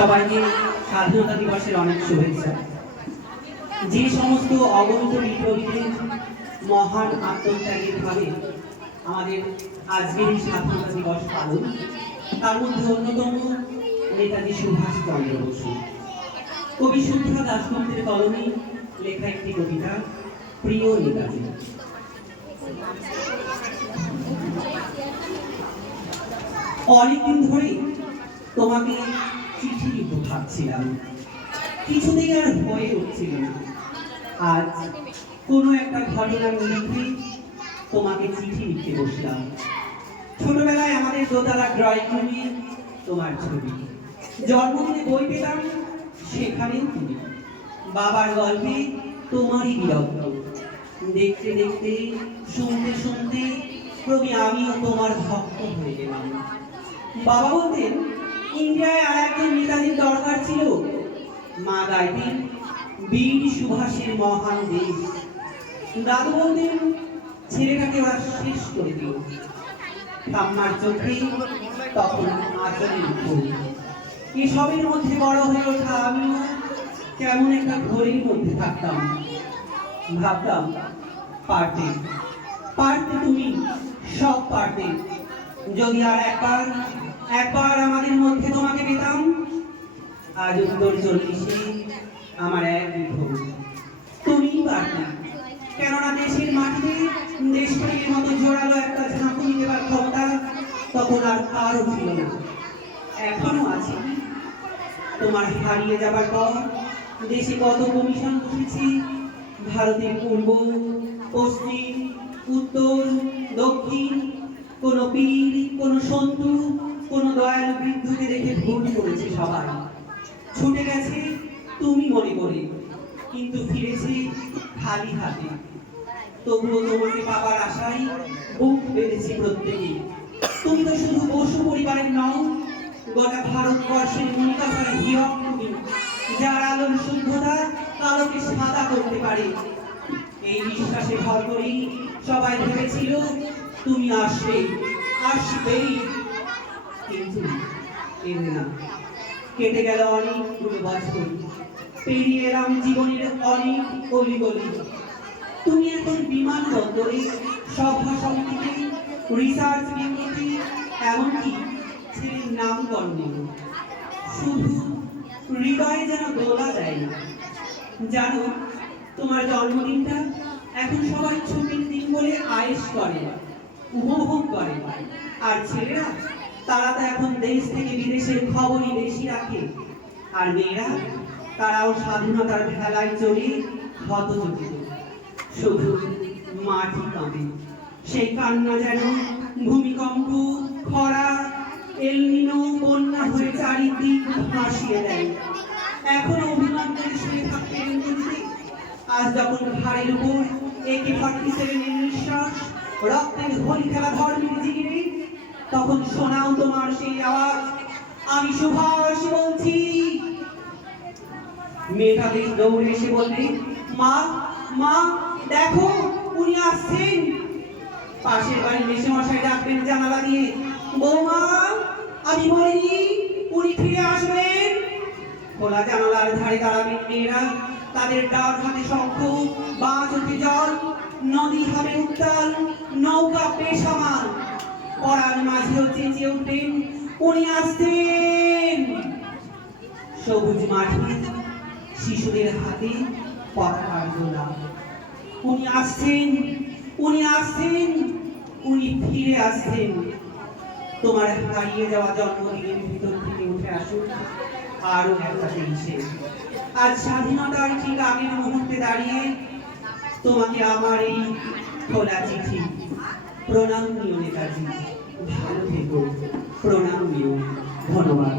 সবাইকে স্বাধীনতা দিবসের অনেক শুভেচ্ছা। যে সমস্ত অগণিত বিপ্লবীদের মহান আত্মত্যাগের ফলে আমাদের আজকের এই স্বাধীনতা দিবস পালন, তার মধ্যে অন্যতম নেতাজি সুভাষ চন্দ্র বসু। কবি সুধা দাশগুপ্তের কলমে লেখা একটি কবিতা, প্রিয় নেতাজি। অনেকদিন ধরে তোমাকে চিঠি লিখতে ভাবছিলাম, কিছুতেই আর হয়ে উঠছিল না। আজ কোনো একটা ঘটনার নিরিখে তোমাকে চিঠি লিখতে বসলাম। ছোটবেলায় আমাদের দোতলা ড্রয়িং রুমে তোমার ছবি, জন্মদিনে বই পেতাম, সেখানেও তুমি। বাবার গল্পে তোমারই বিরক্ত, দেখতে দেখতে শুনতে শুনতে ক্রমে আমিও তোমার ভক্ত হয়ে গেলাম। বাবা বলতেন ইন্ডিয়ায় আর একজন নেতাজির দরকার ছিল। মা গাইতেন বীর সুভাষের মহান দেশ। দাদু বলতেন ছেলেটাকে ওরা শেষ করে দিল। ঠাম্মার চোখে তখন আচরের ফুল। এসবের মধ্যে বড় হয়ে ওঠা আমিও কেমন একটা ঘোরের মধ্যে থাকতাম। ভাবতাম পারতে পারতে তুমি, সব পারতে। যদি আর একবার আমাদের মধ্যে তোমাকে পেতাম। আজ উত্তর 40-এ আমার এক বিভোর, তুমি পারতে। কেননা দেশের মাটিতে দেশপ্রেমের মতো জোরালো একটা ঝাঁকুনি দেওয়ার ক্ষমতা তখন আর কারও ছিল না। এখনো আছে। তোমার হারিয়ে যাবার পর দেশে কত কমিশন বসেছে। ভারতের পূর্ব, পশ্চিম, উত্তর, দক্ষিণ। কোন পীর, কোন সন্তু, কোন দয়ালু বৃদ্ধকে দেখে ভুল করেছে সবাই। ছুটে গেছে তুমি মনে করে, কিন্তু ফিরেছে খালি হাতে। তবুও তোমাকে পাবার আশায় বুক বেঁধেছে প্রত্যেকে। তুমি তো শুধু বসু পরিবারের নও, গোটা ভারতবর্ষের মনিকার হীরক তুমি, যার আলোর শুদ্ধতা কালোকে সাদা করতে পারে। এই বিশ্বাসে ভর করেই সবাই ভেবেছিল তুমি আসবেই, কিন্তু এলে না। কেটে গেল অনেকগুলো বছর, পেরিয়ে এলাম জীবনের অনেক অলিগলি। তুমি এখন বিমানবন্দরে, সভা সমিতিতে, রিসার্চ কেন্দ্রতে, এমনকি ছেলের নামকরণে। শুধু হৃদয়ে যেন দোলা যায় না। জানো, তোমার জন্মদিনটা এখন সবাই ছুটির দিন বলে আয়েশ করে, উপভোগ করে। আর ছেলেরা, তারা তো এখন দেশ থেকে বিদেশের খবরই বেশি রাখে। আর মেয়েরা, তারাও স্বাধীনতার ভেলায় চড়ে হতচকিত। শুধু মাটি কাঁদে, সেই কান্না যেন ভূমিকম্প, খরা, এলনিনো, বন্যা হয়ে চারিদিক ভাসিয়ে দেয়। এখন অভিমান করে শুয়ে থাকতে আজ যখন ঘাড়ের উপর AK-47 এর নিঃশ্বাস, রক্তের হোলি খেলা ধর্মের জিগিরে, তখন শোনাও তোমার সেই আওয়াজ, আমি সুভাষ বলছি। মেয়েটা দেখে দৌড়ে এসে বলবে, মা মা দেখো, উনি আসছেন। পাশের বাড়ির মেসেমশাই ডাকবেন জানালা দিয়ে, বৌমা আমি বলিনি উনি ফিরে আসবেন। খোলা জানালার ধারে দাঁড়াবেন মেয়েরা, তাদের ডাক হাতে শঙ্খ, বাঁ চোখে জল, নদী হবে উত্তাল, নৌকা বেসামাল। পড়ার মাঝেও চেঁচিয়ে উঠবেন, উনি আসছেন। সবুজ মাঠে শিশুদের হাতে পতাকার দোলা, উনি আসছেন, উনি আসছেন, উনি ফিরে আসছেন। তোমার হারিয়ে যাওয়া জন্মদিনের ভিতর থেকে উঠে আসুন আরো একটা জিনিসে। আজ স্বাধীনতার ঠিক আগের মুহূর্তে দাঁড়িয়ে তোমাকে আমার এই খোলা চিঠি। প্রণাম নিও নেতাজি, ভালো থেকো, প্রণাম নিও, ধন্যবাদ।